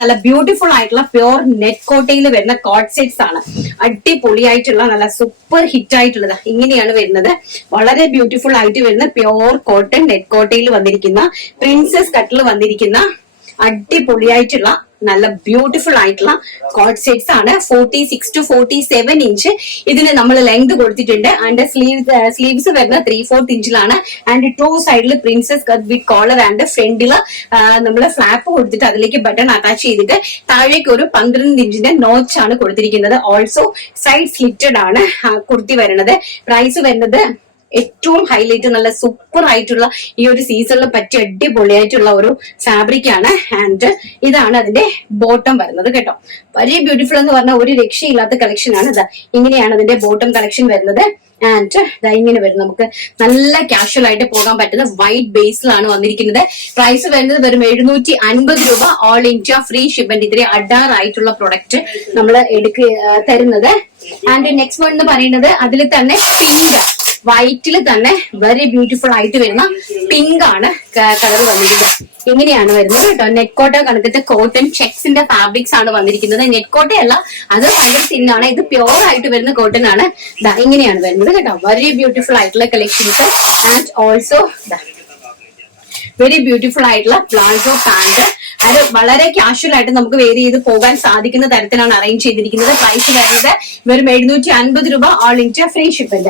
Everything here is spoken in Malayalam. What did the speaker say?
നല്ല ബ്യൂട്ടിഫുൾ ആയിട്ടുള്ള പ്യോർ നെറ്റ് കോട്ടയിൽ വരുന്ന കോട്ട് സെറ്റ്സ് ആണ്. അടിപൊളിയായിട്ടുള്ള നല്ല സൂപ്പർ ഹിറ്റ് ആയിട്ടുള്ളത് ഇങ്ങനെയാണ് വരുന്നത്. വളരെ ബ്യൂട്ടിഫുൾ ആയിട്ട് വരുന്ന പ്യോർ കോട്ടൺ നെറ്റ് കോട്ടയിൽ വന്നിരിക്കുന്ന പ്രിൻസസ് കട്ടിൽ വന്നിരിക്കുന്ന അടിപൊളിയായിട്ടുള്ള നല്ല ബ്യൂട്ടിഫുൾ ആയിട്ടുള്ള കോട്ട് സെറ്റ്സ് ആണ്. 46 to 47 ഇഞ്ച് ഇതിന് നമ്മൾ ലെങ്ത് കൊടുത്തിട്ടുണ്ട്. ആൻഡ് സ്ലീവ്സ് വരുന്ന 3/4 ഇഞ്ചിലാണ്. ആൻഡ് ടു സൈഡിൽ princess cut with collar and ഫ്രണ്ടില് നമ്മൾ ഫ്ലാപ്പ് കൊടുത്തിട്ട് അതിലേക്ക് ബട്ടൺ അറ്റാച്ച് ചെയ്തിട്ട് താഴേക്ക് ഒരു 12 ഇഞ്ചിന്റെ നോച്ച് ആണ് കൊടുത്തിരിക്കുന്നത്. ഓൾസോ സൈഡ് സ്ലിറ്റഡ് ആണ് കുർത്തി വരുന്നത്. പ്രൈസ് വരുന്നത് ഏറ്റവും ഹൈലൈറ്റ് നല്ല സൂപ്പർ ആയിട്ടുള്ള ഈ ഒരു സീസണിൽ പറ്റിയ അടിപൊളിയായിട്ടുള്ള ഒരു ഫാബ്രിക് ആണ്. ആൻഡ് ഇതാണ് അതിന്റെ ബോട്ടം വരുന്നത് കേട്ടോ. വളരെ ബ്യൂട്ടിഫുൾ എന്ന് പറഞ്ഞ ഒരു രക്ഷയില്ലാത്ത കളക്ഷൻ ആണ്. ഇത് ഇങ്ങനെയാണ് അതിന്റെ ബോട്ടം കളക്ഷൻ വരുന്നത്. ആൻഡ് ഇങ്ങനെ വരും. നമുക്ക് നല്ല കാഷ്വൽ ആയിട്ട് പോകാൻ പറ്റുന്ന വൈറ്റ് ബേസിലാണ് വന്നിരിക്കുന്നത്. പ്രൈസ് വരുന്നത് വെറും 750 രൂപ. All India free shipment. ഇത്രയും അഡാറായിട്ടുള്ള പ്രൊഡക്റ്റ് നമ്മൾ തരുന്നത്. ആൻഡ് നെക്സ്റ്റ് വൺ എന്ന് പറയുന്നത് അതിൽ തന്നെ പിങ്ക് വൈറ്റിൽ തന്നെ വെരി ബ്യൂട്ടിഫുൾ ആയിട്ട് വരുന്ന പിങ്ക് ആണ് കളർ വന്നിരിക്കുന്നത്. ഇങ്ങനെയാണ് വരുന്നത് കേട്ടോ. നെറ്റ്കോട്ട കണക്കത്തെ കോട്ടൺ ചെക്സിന്റെ ഫാബ്രിക്സ് ആണ് വന്നിരിക്കുന്നത്. നെറ്റ്കോട്ടയല്ല, അത് ഭയങ്കര തിന്നാണ്. ഇത് പ്യോർ ആയിട്ട് വരുന്ന കോട്ടൺ ആണ്. ഇങ്ങനെയാണ് വരുന്നത് കേട്ടോ. വെരി ബ്യൂട്ടിഫുൾ ആയിട്ടുള്ള collections. And also very beautiful ആയിട്ടുള്ള പ്ലാസോ പാന്റ്. അത് വളരെ കാഷ്വൽ ആയിട്ട് നമുക്ക് വെയർ ചെയ്ത് പോകാൻ സാധിക്കുന്ന തരത്തിലാണ് അറേഞ്ച് ചെയ്തിരിക്കുന്നത്. പ്രൈസ് വരുന്നത് വെറും 750 രൂപ. All India free shipment.